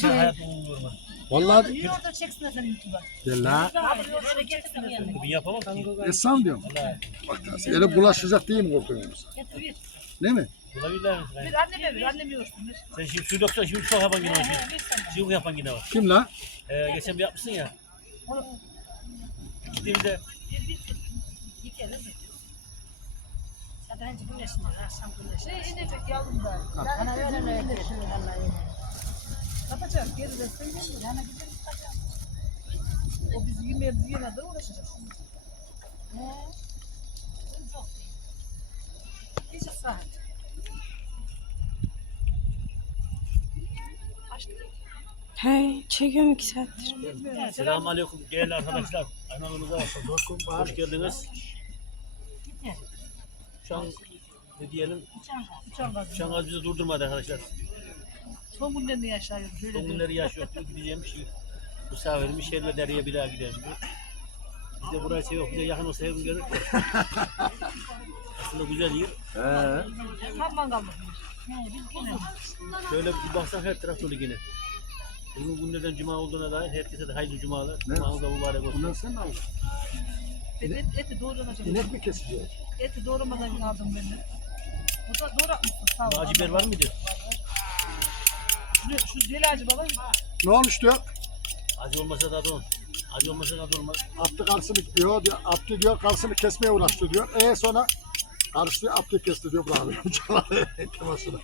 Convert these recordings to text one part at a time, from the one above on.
şöyle. Vallahi Bir orada çeksinler seni YouTube'a. gel la. Böyle getirsin yanına. Bir yapamam ki. Esam diyorum. Bak. Ele bulaşacak değil mi korkuyorsun? Getir bir. Değil mi? Bulabilirler misin? Bir anneme ver, anneme yorsun. Bir. Sen şimdi su döksen şimdi çok yapan yine var. He, bir sen. Şimdi yapan yine var. Kim la? Ee, geçen bir yapmışsın ya. Gittiğimizde bir bir. Yıkarız. Zaten önce güneşin var, akşam güneşin. Ne inecek yavrum da. Bana öyle ne Kapacak, geri de sen gelmiyor. Yana gidelim kapacak. O bizi yemeğe yine de uğraşacak. He. Çok iyi. Hiç ısrar. He çekiyorum iki saattir. Selamun Aleyküm değerli arkadaşlar. Kanalımıza hoş geldiniz. Şu an ne diyelim? Şu an bizi durdurmadı arkadaşlar. Son günlerini yaşıyorum. Şöyle Son diyor. günleri yaşıyor. Gideceğim şey. Misafirim şehirle dereye bir daha gidelim diyor. Biz de buraya şey yok. Bize yakın olsa evim gelir. Aslında güzel yer. Tam. He, biz gene. Şöyle bir baksak her taraf dolu yine. Bugün günlerden cuma olduğuna dair herkese de hayırlı cumalar. Ne? Cumanız da mübarek olsun. Bundan sen mi aldın? Et, et, eti doğramayacağım. İnek mi keseceğiz? Eti doğramadan aldım ben de. Bu da doğratmışsın sağ ol. Bu acı biber var mıydı? Şu, şu zelacı baba. Ne olmuş diyor? Acı olmasa da don. Acı olmasa da olmaz. Attı karısını diyor, diyor attı diyor karısını kesmeye uğraştı diyor. E sonra karısı attı kesti diyor bırakıyor. Kemasını.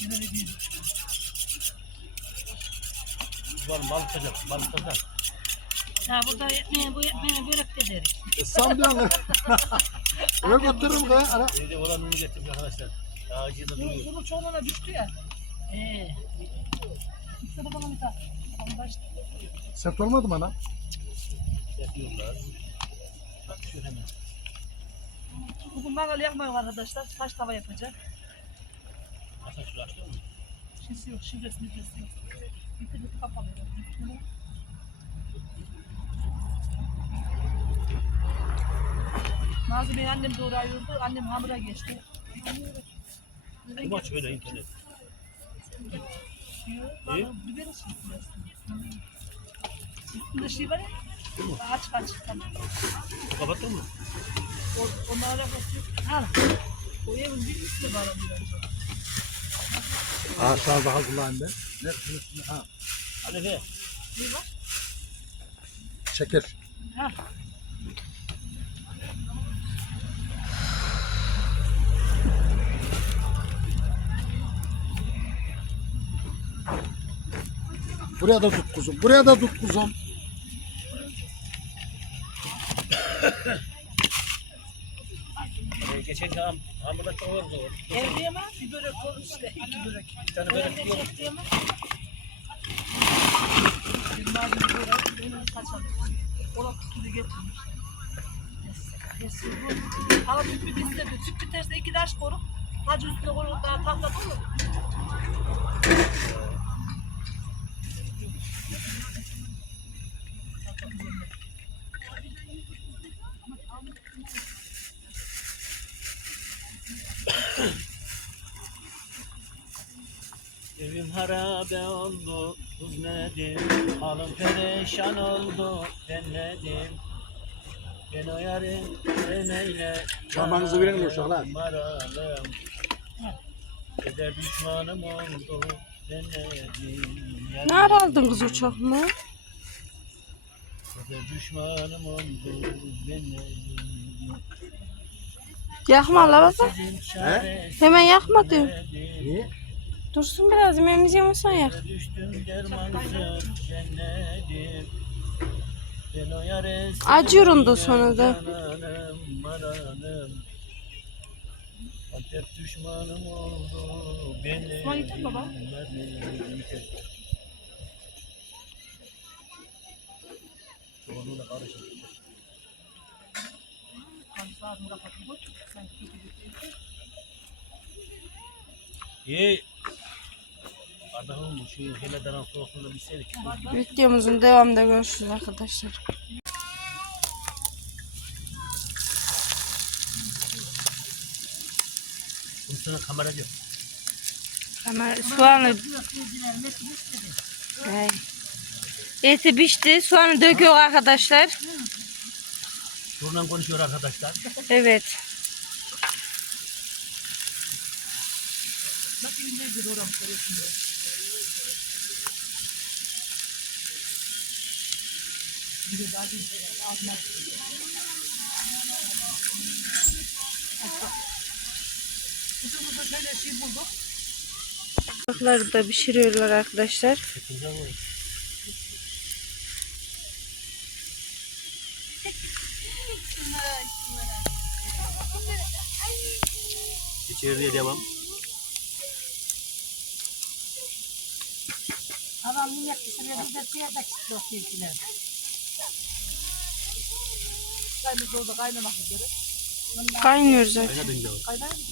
Yine ne diyeyim. Var mı? Balık tutacak. Balık tutacak. Ya burada ekmeğe bu ekmeğe börek de deriz. Esam diyor. Öyle götürürüm kaya. Ana. Evde olanını getirmiş arkadaşlar. Ağacı da duruyor. Bunun çoğunluğuna düştü ya. Eee. İşte bu bana bir tane. Sert olmadı mı ana? Yapıyorlar. Bak şu hemen. Bugün mangal yakmıyor arkadaşlar. Taş tava yapacak. Hasan şu açtı mı? Şişi yok, şifresi müfresi yok. İnternet kapalı. Nazım Bey annem doğrayıyordu. Annem hamura geçti. Bu maç böyle internet. Biberi çekiyor. Üstünde şey var ya. Aç aç. Tamam. Kapattın mı? O, onunla alakası yok. Ha. O evin bir üstüne bağlanıyor. Aşağıda hazırlandı. Ne? üstüne- Ha. Hadi be. Ne var? Şeker. Ha. Buraya da tut kuzum. Buraya da tut kuzum. Ee, geçen ham, hamurda çok oldu. Evde ama bir börek olur işte. iki börek. Bir tane böyle Evde yok. çekti ama. Bir malzeme börek. Benim kaçalım. Ola kutuyu getirmiş. Neyse, bu. Hava tüp bir bizde de. Tüp biterse iki taş koruk. Hacı üstüne koruk daha tatlı olur. Evim harabe oldu, tuz nedim, halım perişan oldu, denledim. Ben o yarın seneyle Çalmanızı verin uşaklar. Maralım. Keder düşmanım oldu, denledim. Nerede aldın kız uçak mı? Düşmanım oldu. Yakma la baba. Çaresiz Hemen yakma diyorum. Niye? Dursun biraz yemeğimizi yemesen yak. Acıyorum da sonra da. Düşmanım oldu beni. Osman yeter baba. Bir seyret. Videomuzun devamında görüşürüz arkadaşlar. Sana kamera diyor. Hemen soğanı Ay. Eti pişti. Soğanı döküyor arkadaşlar. Şuradan konuşuyor arkadaşlar. Evet. Kızımızda şöyle şey bulduk. Balıkları da pişiriyorlar arkadaşlar. İçeriye devam. Havam niye kısırıyor bir de suya da çıktı o tilkiler. Kaynımız orada kaynamak üzere. Kaynıyor zaten. Kaynadın devam. Kaynar mı?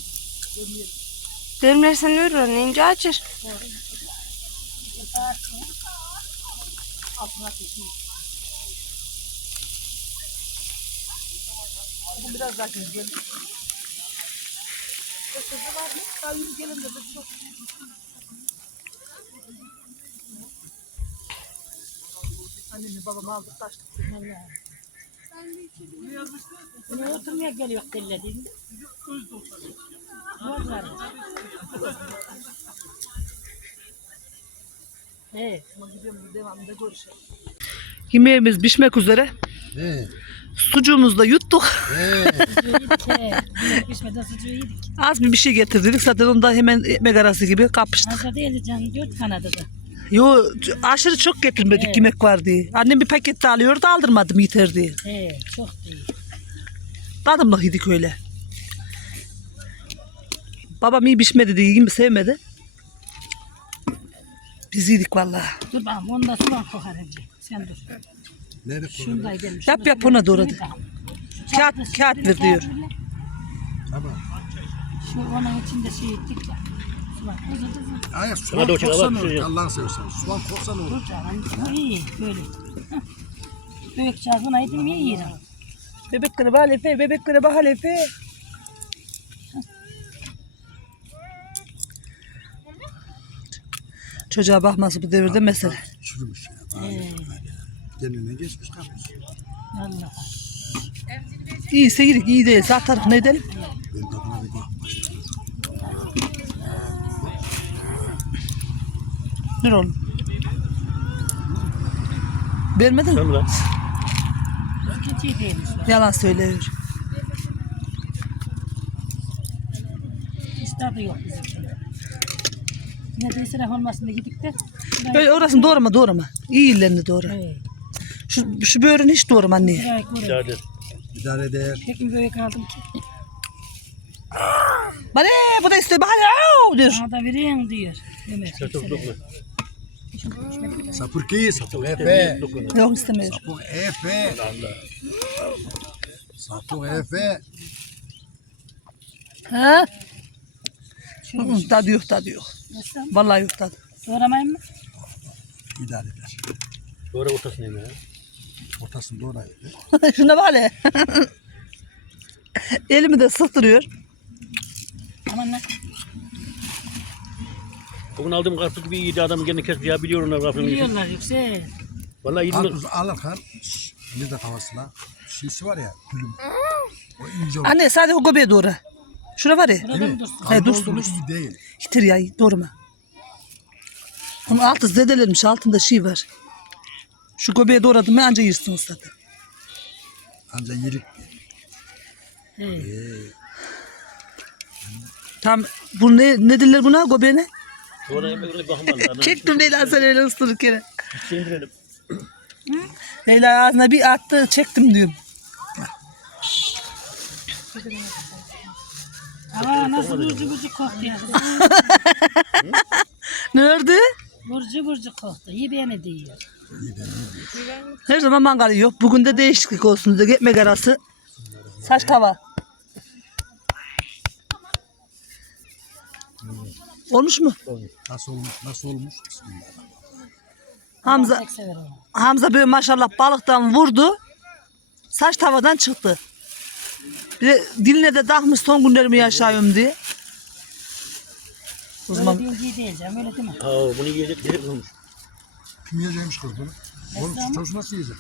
Demlersen ne olur? Neyince açır. Altına pişmiş. Bugün biraz daha güzel. Kızı var mı? Yeni gelin de çok. Annemi babamı aldık kaçtık. Bunu oturmaya geliyor dellediğinde. Var He. Ama gidiyorum devamında görüşelim. Yemeğimiz pişmek üzere. He. Sucuğumuzu da yuttuk. Pişmeden sucuğu yedik. Az bir bir şey getirdik. Zaten onda hemen ekmek arası gibi kapıştık. Değildi canım. Dört kanadı da. Yo aşırı çok getirmedik Evet. yemek var diye. Annem bir paket de alıyordu aldırmadım yeter diye. He, çok değil. Tadımlık yedik öyle. Babam iyi pişmedi diye gibi sevmedi. Biz yedik vallahi. Dur bakalım onda soğan kokar önce. Sen dur. Nerede Şunu da gidelim. Yap yap ona doğru hadi. Kağıt, kağıt ver diyor. Tamam. Şu onun içinde şey ettik ya. Soğan. Da koksan var, olur. şey- Allah'ını seversen. Soğan koksan olur. Dur canım. Bu iyi. Böyle. Hah. Büyük çağına yedim ya yiyelim. Bebekleri bak Halefe, bebekleri bak Halefe. Çocuğa bakması bu devirde mesele. Çürümüş ya. He. Kendine geçmiş kalmış. Vallahi. İyiyse yedik, iyi değilse atarız ne edelim. Ben tadına bir bak. Dur oğlum. Vermedin mi? Değilmiş. Yalan söylüyor. Hiç tadı yok bizimkinde. Ne de israf olmasın da yedik de. Öyle orasını doğrama doğrama. İyi illerini doğra. Evet. Şu, şu böğrünü hiç doğrama anne. Börek börek. İdare et. İdare eder. Tek mi börek aldım ki? Bana bu da istiyor. Bana au diyor. Bana da vereyim diyor. Ömer. Sen çok dokma. Sapırki, sapık efe. Yok istemiyor. Sapık efe. Sapık efe. Ha? Tadı yok tadı yok. Nasıl? Vallahi yok tadı. Doğramayın mı? İdare eder. Doğru ortasına ya. Ortasını doğru ayır. Şuna bak hele. Elimi de sıktırıyor. Aman lan. Bugün aldığım karpuz gibi iyiydi adam kendini kesti ya biliyor onlar karpuzun iyisi. Biliyorlar yüksel. Vallahi yedim. Karpuz alırken bir de kafasına şişi var ya gülüm. O ince olur. Anne sadece o göbeğe doğru. Şura var ya. Burada mı dursun? He, Kalın dursun, olduğunu dursun. iyi değil. Yitir ya doğrama. Onun altı zedelenmiş altında şey var. Şu göbeğe doğradım mı anca yirsiniz zaten. Ancak yerik. He. Tam bu ne, ne diller buna yemeğine bakmalı. Çektim Leyla sen öyle ısırırken. Sindirelim. Leyla ağzına bir attı çektim diyorum. Aa nasıl burcu burcu koktu ya. Nerede? Burcu burcu koktu. İyi beni diyor. Her zaman mangal yok. Bugün de değişiklik olsun dedi. Ekmek arası. Saç tava. Olmuş mu? Nasıl olmuş? Nasıl olmuş? Hamza Pek sever onu. Hamza böyle maşallah balıktan vurdu. Saç tavadan çıktı. Bir de diline de takmış son günlerimi yaşıyorum diye. O Öyle iyi diyeceğim öyle değil mi? Aa, bunu yiyecek direkt olmuş. Kim yiyeceğimiş kız bunu? Oğlum Esra mı? çocuğu nasıl yiyecek?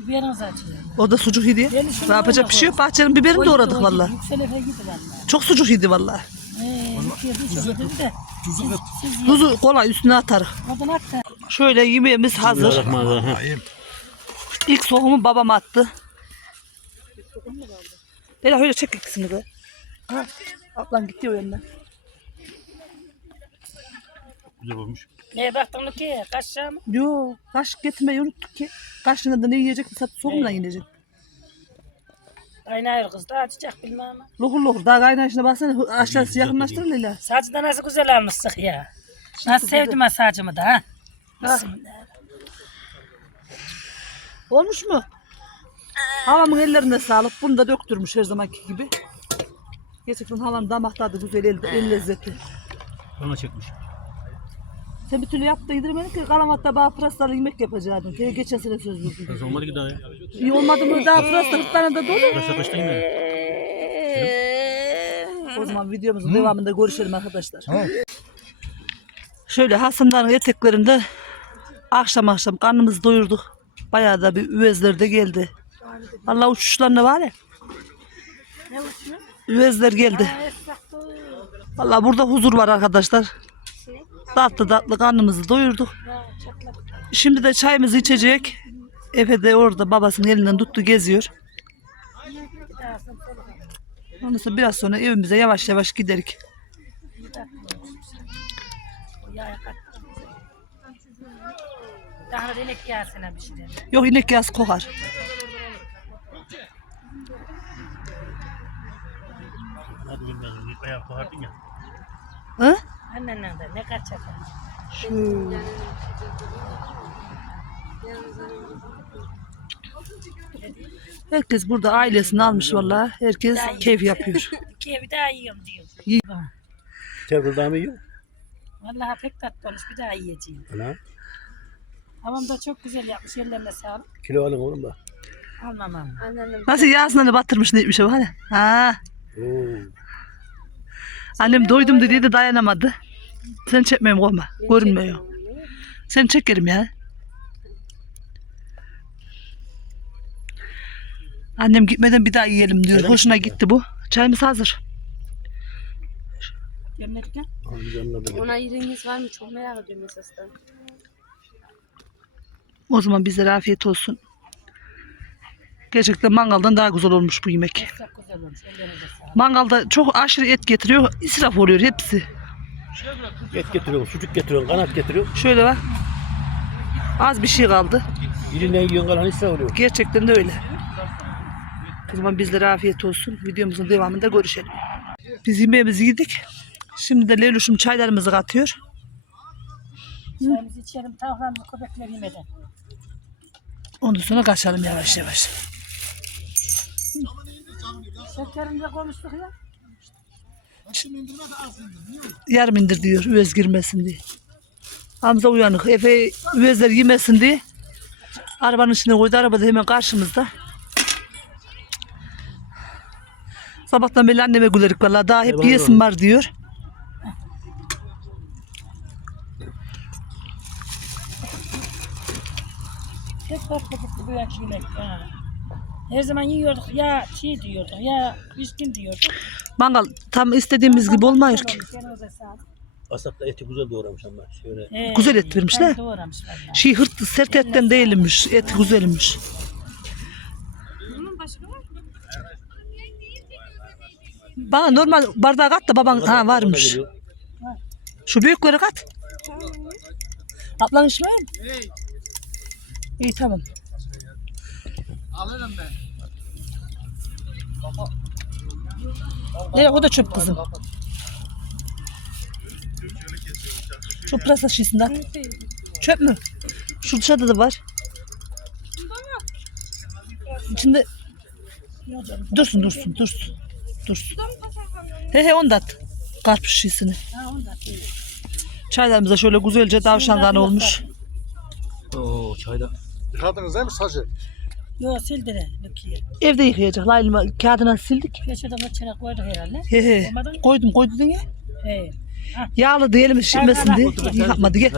Biberiniz açıyor. o da sucuk yedi. Şunu Ne yapacak bir şey yok. Bahçenin biberini doğradık valla. Yüksel Efe gidi valla. Çok sucuk yedi valla. Eee yükseldi çok de. Tuzu kat. Siz yiyin. Tuzu kolay üstüne atarız. Oradan at da. Şöyle yemeğimiz hazır. Bismillahirrahmanirrahim. İlk soğumu babam attı. Bela öyle çek ikisini de. Ha, ablan gitti o yanına. Güzel olmuş. Neye baktın ki? Kaçacağım mı? Yo, kaşık getirmeyi unuttuk ki. Kaşığında da ne yiyecek? Sat soğumla yiyecek. Kaynıyor kız da açacak bilmem ama. Lokur lokur. Daha kaynayışına baksana. Aşağısı yakınlaştırır Leyla. Saçı da nasıl güzel almışsın ya. Nasıl sevdim ha saçımı da ha. Bismillah. Olmuş mu? Halamın ellerine sağlık. Bunu da döktürmüş her zamanki gibi. Gerçekten halam damak tadı güzel, el, el lezzeti. Ona çekmiş. Sen bir türlü yaptı yedirmedin ki kalamatta bana pırasalı yemek yapacaktın. Ge- Geçen sene söz verdin. Nasıl olmadı ki daha ya? İyi olmadı mı daha pırasalı tane de dolu. Burası kaçta yine? O zaman videomuzun devamında görüşelim arkadaşlar. Şöyle hasımların eteklerinde akşam akşam karnımızı doyurduk. Bayağı da bir üvezler de geldi. Allah uçuşlarına var ya. Üvezler geldi. Vallahi burada huzur var arkadaşlar. Tatlı tatlı karnımızı doyurduk. Şimdi de çayımızı içecek. Efe de orada babasının elinden tuttu geziyor. Ondan sonra biraz sonra evimize yavaş yavaş giderik. Daha da inek gelsene bir şey. Yok inek yaz kokar. Hadi bilmem. Bayağı kokardın ya. Hı? Annenden de ne kaçacak? Herkes burada ailesini almış vallahi. Herkes keyif yapıyor. Bir daha yiyorum diyor. Çevre daha mı yiyor? Vallahi pek tatlı olmuş bir daha yiyeceğim. Ana. Havam da çok güzel yapmış ellerine sağlık. Kilo alın oğlum bak. Almam almam. Nasıl yağsına da batırmış ne etmiş o hani. Ha. Oo. Annem doydum dediği de dayanamadı. Sen çekmeyeyim koyma. Görünmüyor. Sen çekerim ya. Annem gitmeden bir daha yiyelim diyor. Öyle mi Hoşuna diyor? gitti bu. Çayımız hazır. Ona yeriniz var mı? Çok merak ediyorum esasında. O zaman bizlere afiyet olsun. Gerçekten mangaldan daha güzel olmuş bu yemek. Çok güzel olmuş sağlık. Mangalda çok aşırı et getiriyor. israf oluyor hepsi. Et getiriyorsun, sucuk getiriyorsun, kanat getiriyorsun. Şöyle bak. Az bir şey kaldı. Birinden yiyorsun kalan hisse oluyor. Gerçekten de öyle. O zaman bizlere afiyet olsun. Videomuzun devamında görüşelim. Biz yemeğimizi yedik. Şimdi de Leylüş'üm çaylarımızı katıyor. Çayımızı içelim tavuklarımızı köpekler yemeden. Ondan sonra kaçalım yavaş yavaş. Şekerini de konuştuk ya. Yarım indir diyor üvez girmesin diye. Hamza uyanık. Efe üvezler yemesin diye. Arabanın içine koydu. Araba da hemen karşımızda. Sabahtan beri anneme gülerik valla. Daha hep yiyesim var diyor. Hep bu yemek. Ha. Her zaman yiyorduk ya çiğ diyorduk ya pişkin diyorduk. Mangal tam istediğimiz gibi olmuyor ki. Asapta eti güzel doğramış ama şöyle. He, Güzel et vermişler. ben Doğramış valla. Şey hırt sert etten değilmiş. Et güzelmiş. Bana normal bardağı kat da baban ha varmış. Geliyor. Şu büyükleri kat. Ablan içmiyor mu? İyi tamam. Alırım ben. Ne o da çöp kızım. Şu pırasa şişinden. Çöp mü? Şu dışarıda da var. İçinde dursun dursun dursun. Dursun. He he onu da at. Karpuz iyi. Çaylarımıza şöyle güzelce davşandan olmuş. Oo çayda. Yıkadınız değil mi saçı? Yo sildire Nukiye. Evde yıkayacak. Laylima kağıdına sildik. Peçete fırçına koyduk herhalde. He he. Olmadı mı? Koydum koydun ya. He. Yağlı diyelim şişmesin diye. Yapmadı gel.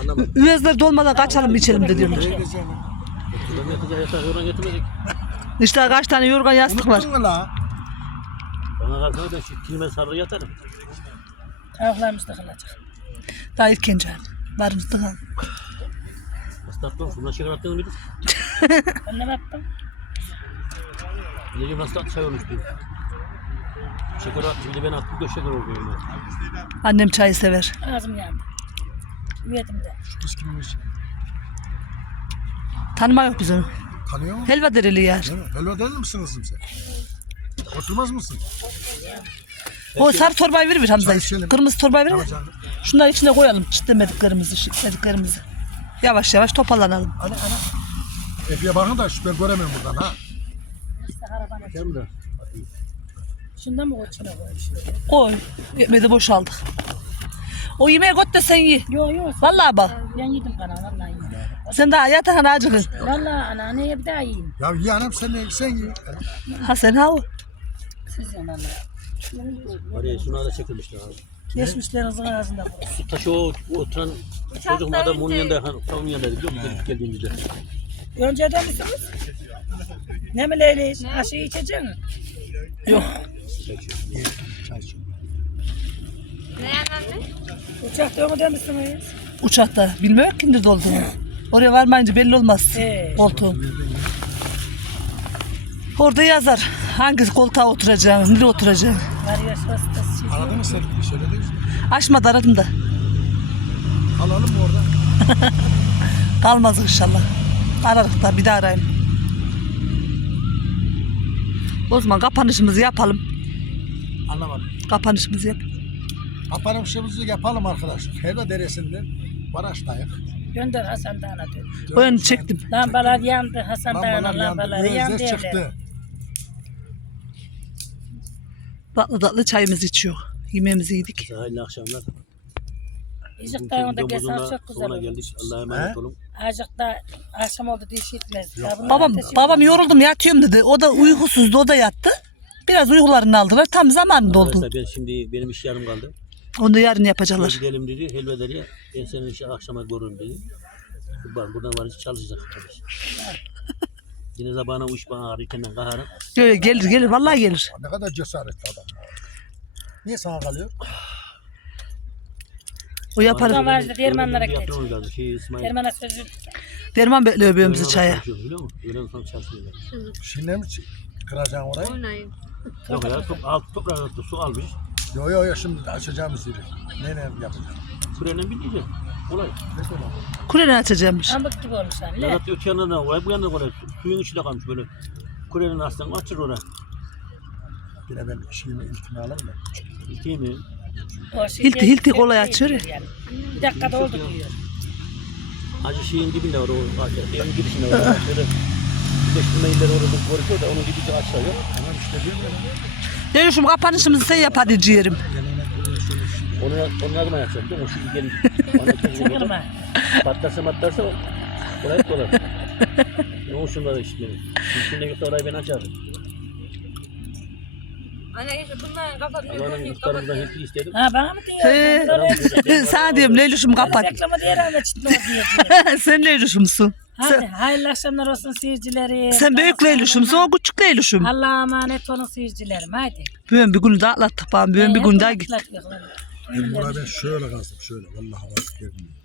Anlamadım. Üvezler dolmadan kaçalım içelim de diyorlar. Ben yatacak yatak yorgan getirmedik. İşte kaç tane yorgan yastık var. Unuttun mu la? Bana kalsana ben şu kilime sarı yatarım. Tavuklarımız tıkılacak. Daha ilk genç hali. Varımız tıkan. Islattım. Şundan şeker attığını bilir. Ben ne yaptım? Nasıl at çay olmuş bir. Şeker at. Şimdi ben attım da şeker oluyor. Yani. Annem çayı sever. Ağzım yandı. Yedim de. Kız kimmiş? Tanıma yok bizim. Tanıyor musun? Helva dereli yer. Değil mi? Helva değil misin kızım sen? Oturmaz mısın? O sarı torbayı verir Hamza. Çay içelim. Kırmızı torbayı verir. Canım. Şunları içine koyalım. Çitlemediklerimizi, şitlediklerimizi. Yavaş yavaş toparlanalım. Ana ana. Efe'ye bakın da şu ben göremiyorum buradan ha. Hem de. Şundan mı koçuna koy? Koy. Ekmeği boşaldık. O yemeği göt de sen ye. Yok yok. Vallahi bak. Ben yedim bana vallahi yedim. Sen daha yatağın acıkın. Vallahi anneanneye bir daha yiyin. Ya ye anam sen ne sen ye. Ha sen ha o. Siz vallahi. Oraya şuna da çekilmişler abi. Geçmişlerinizin ağzında. Şu taşı o oturan çocuk adam onun yanında yakın. Tam yanındaydı. Yok gelip geldiğimizde. Önceden misiniz? Ne mi Leyliş? Aşı içecek mi? Yok. Çay içiyor. Uçakta mı demişsiniz? Uçakta. Bilmiyorum kimdir dolduğunu. Oraya varmayınca belli olmaz. Ee. Koltuğum. Orada yazar. Hangi koltuğa oturacağım, nereye oturacağım. Aradın mı sen? Söylediniz mi? Açmadı aradım da. Alalım mı orada? Kalmaz inşallah. Ararız da bir daha arayayım. O zaman kapanışımızı yapalım. Anlamadım. Kapanışımızı yap. Kapanışımızı yapalım arkadaşlar. Helva Deresi'nde Baraş'tayız. Gönder Hasan Dağı'na dön. Oyunu çektim. Lambalar yandı. Hasan Lambalar Dağı'nın yandı. lambaları yandı. Gözler evler. çıktı. Tatlı tatlı çayımızı içiyor. Yemeğimizi yedik. Hayırlı akşamlar. Geçen da çok güzel oldu. geldik. Allah'a emanet olun. Azıcık akşam oldu diye işitmez. Babam, babam yoruldum yatıyorum dedi. O da uykusuzdu o da yattı. Biraz uykularını aldılar. Tam zamanında oldu. Arkadaşlar ben şimdi benim iş yarım kaldı. Onu da yarın yapacaklar. Gidelim dedi. Helvederiye. Ben senin işi akşama görürüm dedi. Kurban buradan varınca çalışacak Yine zabana uç bana ağrıyken kaharım. Yo, yo, gelir gelir vallahi gelir. Ne kadar cesaretli adam. Niye sana kalıyor? O yapar. Tamam. vardı, Dermanlara Öyle bir lazım. Şey İsmail. Derman'a sözü Derman bekliyor bizi Öğlen çaya. çalışıyoruz, Biliyor musun? Öğlen sonra çalışmıyorlar. Şimdi mi kıracaksın orayı? Oynayın. Yok ya top, alt toprağı attı, su almış. Yo yo yo şimdi açacağımız yeri. Neyle yapacağız? Kureyle bilmeyecek. Kolay. Kolay. Kureni açacakmış. ambık gibi olmuş hani. Ya zaten öte yanına kolay, bu yanına kolay. Su- Suyun içinde kalmış böyle. Kurenin aslan açır oraya. Yine ben şeyimi ilkini alayım da. Değil mi? Şey Hilti- hilti şey kolay açıyor ya. Bir dakikada oldu diyor. Acı şeyin dibinde var o. Evin girişinde var. Birleştirme illeri orada korkuyor da onun dibi de aşağı yok. Tamam işte diyorum ya. Demişim kapanışımızı sen yap hadi ciğerim. Onu, onun adına yapacağım. Değil mi? Şu gelin. Oldu. Kırma. Patlarsa o kolay kolay. ne olsun da işte. Üstünde yoksa orayı ben açardım. Anne işte bunların kafasını Allah'ın muhtarımızdan hiçbir istedim. Ha bana mı diyor? He. Oraya Sana diyorum Leylüş'üm kapat. Diye sen Leylüş'ümsün. Hadi Sen, hayırlı akşamlar olsun seyircileri. sen büyük Leylüş'ümsün o küçük Leylüş'üm. Allah'a emanet olun seyircilerim. Haydi. Bugün bir gün daha atlattık bana. Bugün bir gün daha gittik. Ben buraya ben şöyle kazdım şöyle. Vallahi bak görmüyor.